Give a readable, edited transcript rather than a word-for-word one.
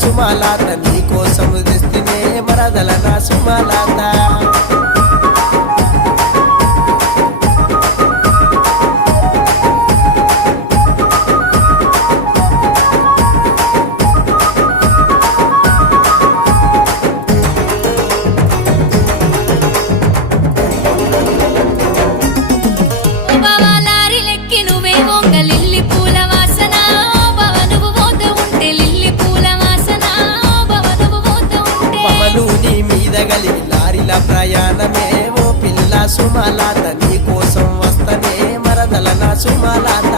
సుమలాత నీ కోసం తెస్తేనే మరదల నా సుమలాత లారీల ప్రయాణమే ఓ పిల్ల సుమలాత నీ కోసం వస్తనే మరదల నా సుమలాత